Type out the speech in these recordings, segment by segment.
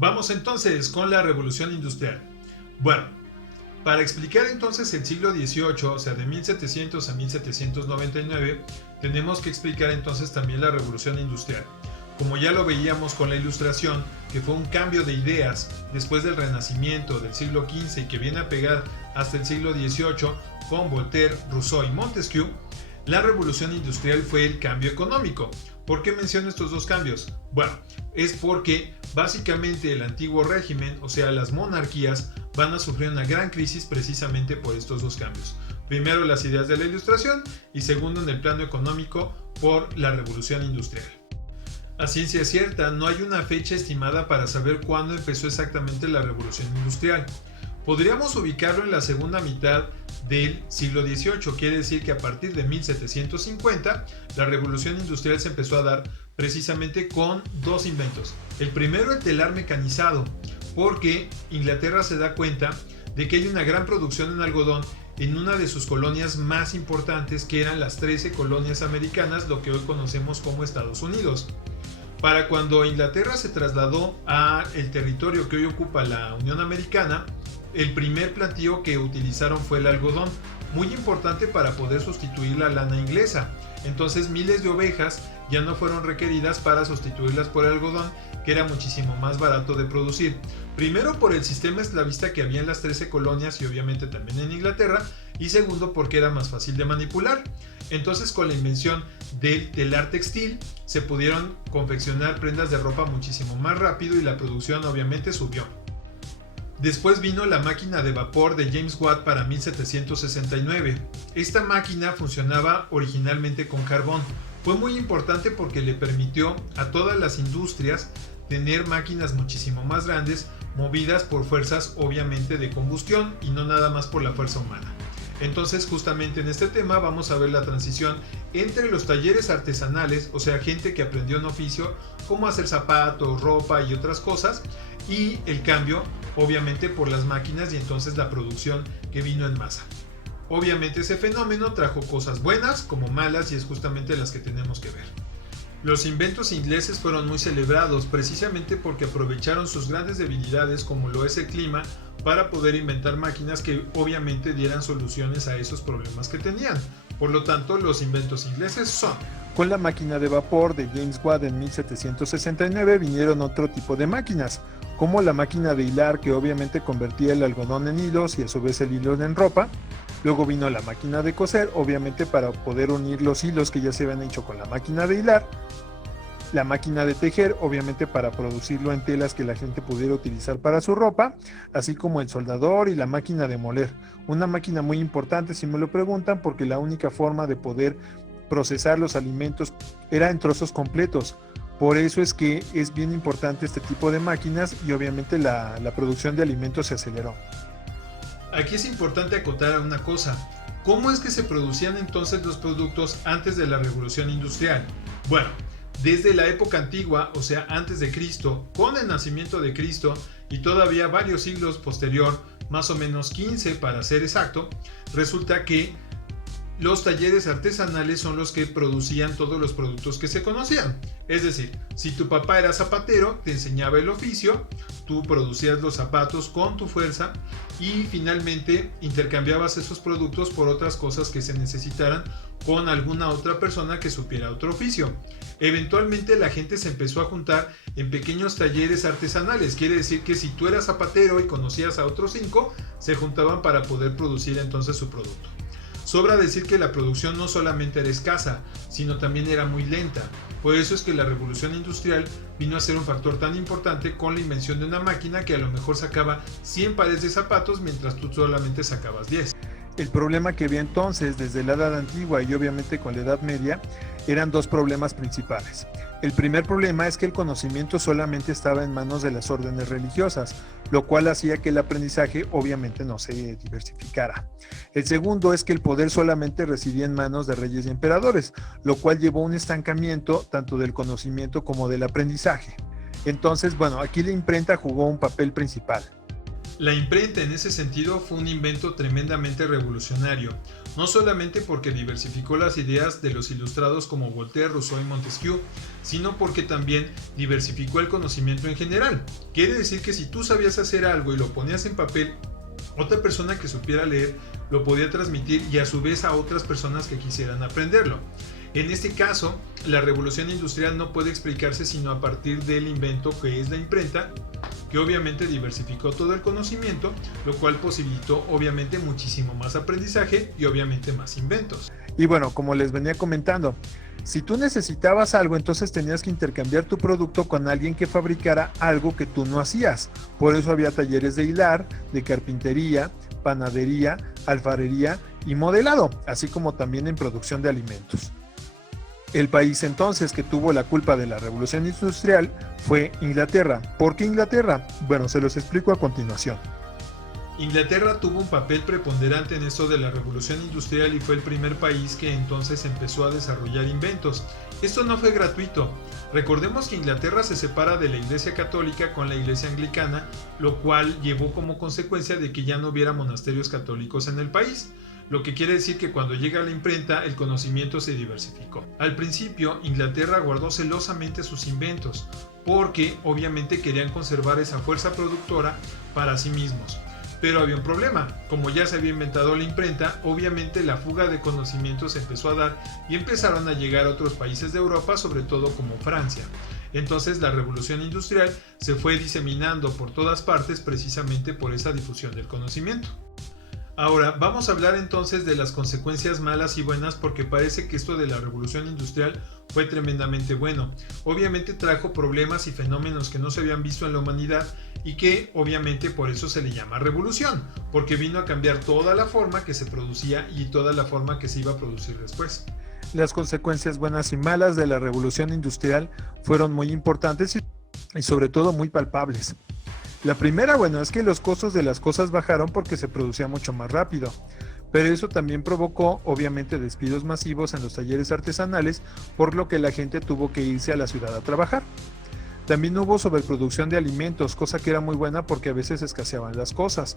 Vamos entonces con la revolución industrial. Bueno, para explicar entonces el siglo XVIII, o sea de 1700 a 1799, tenemos que explicar entonces también la revolución industrial. Como ya lo veíamos con la Ilustración, que fue un cambio de ideas después del Renacimiento del siglo XV y que viene a pegar hasta el siglo XVIII con Voltaire, Rousseau y Montesquieu, la revolución industrial fue el cambio económico. ¿Por qué menciono estos dos cambios? Bueno, es porque básicamente el antiguo régimen, o sea las monarquías, van a sufrir una gran crisis precisamente por estos dos cambios. Primero las ideas de la Ilustración y segundo en el plano económico por la revolución industrial. A ciencia cierta, no hay una fecha estimada para saber cuándo empezó exactamente la revolución industrial. Podríamos ubicarlo en la segunda mitad del siglo XVIII, quiere decir que a partir de 1750 la revolución industrial se empezó a dar precisamente con dos inventos. El primero, el telar mecanizado, porque Inglaterra se da cuenta de que hay una gran producción en algodón en una de sus colonias más importantes, que eran las 13 colonias americanas, lo que hoy conocemos como Estados Unidos. Para cuando Inglaterra se trasladó al territorio que hoy ocupa la Unión Americana, el primer plantío que utilizaron fue el algodón, muy importante para poder sustituir la lana inglesa. Entonces miles de ovejas ya no fueron requeridas para sustituirlas por el algodón, que era muchísimo más barato de producir. Primero por el sistema esclavista que había en las 13 colonias y obviamente también en Inglaterra, y segundo porque era más fácil de manipular. Entonces con la invención del telar textil se pudieron confeccionar prendas de ropa muchísimo más rápido y la producción obviamente subió. Después vino la máquina de vapor de James Watt para 1769. Esta máquina funcionaba originalmente con carbón. Fue muy importante porque le permitió a todas las industrias tener máquinas muchísimo más grandes, movidas por fuerzas obviamente de combustión y no nada más por la fuerza humana. Entonces justamente en este tema vamos a ver la transición entre los talleres artesanales, o sea gente que aprendió un oficio como hacer zapatos, ropa y otras cosas, y el cambio obviamente por las máquinas y entonces la producción que vino en masa. Obviamente ese fenómeno trajo cosas buenas como malas y es justamente las que tenemos que ver. Los inventos ingleses fueron muy celebrados precisamente porque aprovecharon sus grandes debilidades como lo es el clima para poder inventar máquinas que obviamente dieran soluciones a esos problemas que tenían. Por lo tanto, los inventos ingleses son: con la máquina de vapor de James Watt en 1769 vinieron otro tipo de máquinas, como la máquina de hilar, que obviamente convertía el algodón en hilos y a su vez el hilo en ropa. Luego vino la máquina de coser, obviamente para poder unir los hilos que ya se habían hecho con la máquina de hilar. La máquina de tejer, obviamente para producirlo en telas que la gente pudiera utilizar para su ropa, así como el soldador y la máquina de moler. Una máquina muy importante si me lo preguntan, porque la única forma de poder procesar los alimentos era en trozos completos. Por eso es que es bien importante este tipo de máquinas y obviamente la producción de alimentos se aceleró. Aquí es importante acotar una cosa. ¿Cómo es que se producían entonces los productos antes de la revolución industrial? Bueno, desde la época antigua, o sea antes de Cristo, con el nacimiento de Cristo y todavía varios siglos posterior, más o menos 15 para ser exacto, resulta que los talleres artesanales son los que producían todos los productos que se conocían. Es decir, si tu papá era zapatero, te enseñaba el oficio, tú producías los zapatos con tu fuerza y finalmente intercambiabas esos productos por otras cosas que se necesitaran con alguna otra persona que supiera otro oficio. Eventualmente la gente se empezó a juntar en pequeños talleres artesanales, quiere decir que si tú eras zapatero y conocías a otros 5, se juntaban para poder producir entonces su producto. Sobra decir que la producción no solamente era escasa, sino también era muy lenta. Por eso es que la revolución industrial vino a ser un factor tan importante con la invención de una máquina que a lo mejor sacaba 100 pares de zapatos mientras tú solamente sacabas 10. El problema que había entonces desde la Edad Antigua y obviamente con la Edad Media eran dos problemas principales. El primer problema es que el conocimiento solamente estaba en manos de las órdenes religiosas, lo cual hacía que el aprendizaje obviamente no se diversificara. El segundo es que el poder solamente residía en manos de reyes y emperadores, lo cual llevó a un estancamiento tanto del conocimiento como del aprendizaje. Entonces, bueno, aquí la imprenta jugó un papel principal. La imprenta en ese sentido fue un invento tremendamente revolucionario. no solamente porque diversificó las ideas de los ilustrados como Voltaire, Rousseau y Montesquieu, sino porque también diversificó el conocimiento en general. Quiere decir que si tú sabías hacer algo y lo ponías en papel, otra persona que supiera leer lo podía transmitir y a su vez a otras personas que quisieran aprenderlo. En este caso, la revolución industrial no puede explicarse sino a partir del invento que es la imprenta, que obviamente diversificó todo el conocimiento, lo cual posibilitó obviamente muchísimo más aprendizaje y obviamente más inventos. Y bueno, como les venía comentando, si tú necesitabas algo, entonces tenías que intercambiar tu producto con alguien que fabricara algo que tú no hacías. Por eso había talleres de hilar, de carpintería, panadería, alfarería y modelado, así como también en producción de alimentos. El país entonces que tuvo la culpa de la revolución industrial fue Inglaterra. ¿Por qué Inglaterra? Bueno, se los explico a continuación. Inglaterra tuvo un papel preponderante en esto de la revolución industrial y fue el primer país que entonces empezó a desarrollar inventos. Esto no fue gratuito. Recordemos que Inglaterra se separa de la Iglesia Católica con la Iglesia Anglicana, lo cual llevó como consecuencia de que ya no hubiera monasterios católicos en el país. Lo que quiere decir que cuando llega la imprenta el conocimiento se diversificó. Al principio Inglaterra guardó celosamente sus inventos porque obviamente querían conservar esa fuerza productora para sí mismos. Pero había un problema, como ya se había inventado la imprenta, obviamente la fuga de conocimientos se empezó a dar y empezaron a llegar a otros países de Europa, sobre todo como Francia. Entonces la revolución industrial se fue diseminando por todas partes precisamente por esa difusión del conocimiento. Ahora, vamos a hablar entonces de las consecuencias malas y buenas porque parece que esto de la revolución industrial fue tremendamente bueno. Obviamente trajo problemas y fenómenos que no se habían visto en la humanidad y que obviamente por eso se le llama revolución, porque vino a cambiar toda la forma que se producía y toda la forma que se iba a producir después. Las consecuencias buenas y malas de la revolución industrial fueron muy importantes y sobre todo muy palpables. La primera, bueno, es que los costos de las cosas bajaron porque se producía mucho más rápido, pero eso también provocó obviamente despidos masivos en los talleres artesanales, por lo que la gente tuvo que irse a la ciudad a trabajar. También hubo sobreproducción de alimentos, cosa que era muy buena porque a veces escaseaban las cosas.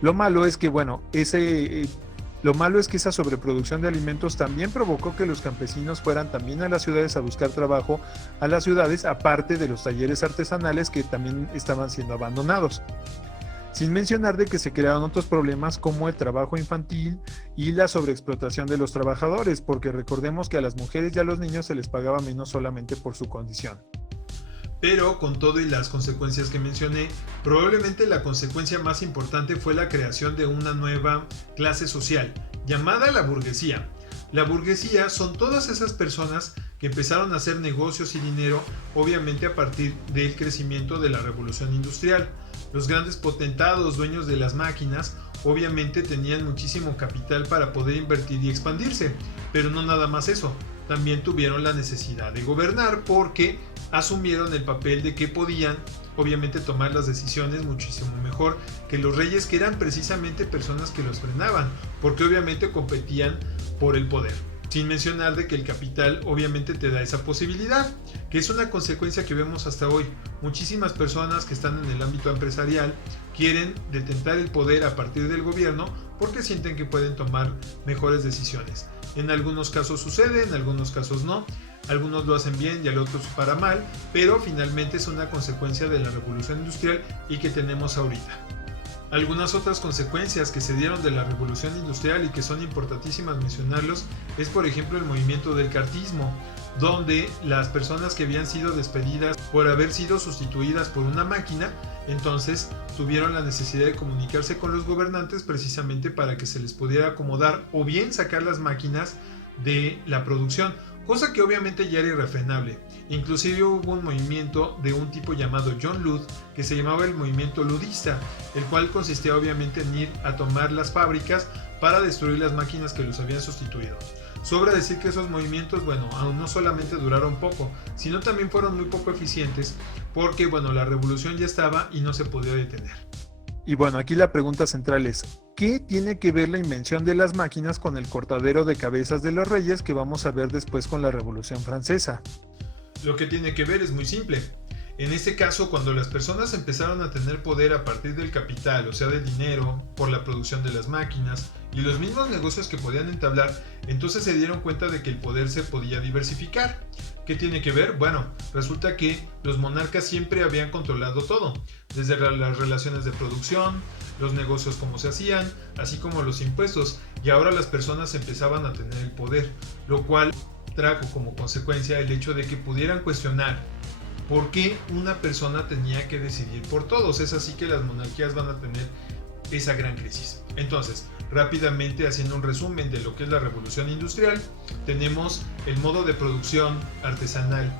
Lo malo es que, bueno, esa sobreproducción de alimentos también provocó que los campesinos fueran también a las ciudades a buscar trabajo, a las ciudades, aparte de los talleres artesanales que también estaban siendo abandonados. Sin mencionar de que se crearon otros problemas como el trabajo infantil y la sobreexplotación de los trabajadores, porque recordemos que a las mujeres y a los niños se les pagaba menos solamente por su condición. Pero con todo y las consecuencias que mencioné, probablemente la consecuencia más importante fue la creación de una nueva clase social, llamada la burguesía. La burguesía son todas esas personas que empezaron a hacer negocios y dinero, obviamente a partir del crecimiento de la revolución industrial. Los grandes potentados, dueños de las máquinas, obviamente tenían muchísimo capital para poder invertir y expandirse, pero no nada más eso. También tuvieron la necesidad de gobernar porque asumieron el papel de que podían obviamente tomar las decisiones muchísimo mejor que los reyes, que eran precisamente personas que los frenaban, porque obviamente competían por el poder. Sin mencionar de que el capital obviamente te da esa posibilidad, que es una consecuencia que vemos hasta hoy. Muchísimas personas que están en el ámbito empresarial quieren detentar el poder a partir del gobierno porque sienten que pueden tomar mejores decisiones. En algunos casos sucede, en algunos casos no. Algunos lo hacen bien y al otros para mal, pero finalmente es una consecuencia de la revolución industrial y que tenemos ahorita. Algunas otras consecuencias que se dieron de la revolución industrial y que son importantísimas mencionarlos es por ejemplo el movimiento del cartismo, donde las personas que habían sido despedidas por haber sido sustituidas por una máquina, entonces tuvieron la necesidad de comunicarse con los gobernantes precisamente para que se les pudiera acomodar o bien sacar las máquinas de la producción, cosa que obviamente ya era irrefrenable. Inclusive hubo un movimiento de un tipo llamado John Ludd que se llamaba el movimiento ludista, el cual consistía obviamente en ir a tomar las fábricas para destruir las máquinas que los habían sustituido. Sobra decir que esos movimientos, aún no solamente duraron poco, sino también fueron muy poco eficientes porque, la revolución ya estaba y no se podía detener. Y aquí la pregunta central es, ¿qué tiene que ver la invención de las máquinas con el cortadero de cabezas de los reyes que vamos a ver después con la Revolución Francesa? Lo que tiene que ver es muy simple. En este caso, cuando las personas empezaron a tener poder a partir del capital, o sea del dinero, por la producción de las máquinas y los mismos negocios que podían entablar, entonces se dieron cuenta de que el poder se podía diversificar. ¿Qué tiene que ver? Bueno, resulta que los monarcas siempre habían controlado todo, desde las relaciones de producción, los negocios como se hacían, así como los impuestos, y ahora las personas empezaban a tener el poder, lo cual trajo como consecuencia el hecho de que pudieran cuestionar por qué una persona tenía que decidir por todos. Es así que las monarquías van a tener esa gran crisis. Entonces, rápidamente haciendo un resumen de lo que es la revolución industrial, tenemos el modo de producción artesanal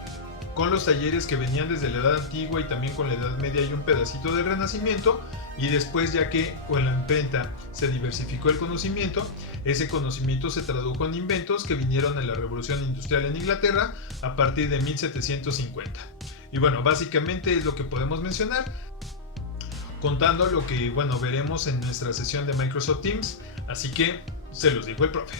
con los talleres que venían desde la edad antigua y también con la edad media y un pedacito del renacimiento, y después, ya que con la imprenta se diversificó el conocimiento, ese conocimiento se tradujo en inventos que vinieron en la revolución industrial en Inglaterra a partir de 1750. Y bueno, básicamente es lo que podemos mencionar, contando lo que, bueno, veremos en nuestra sesión de Microsoft Teams, así que se los dijo el profe.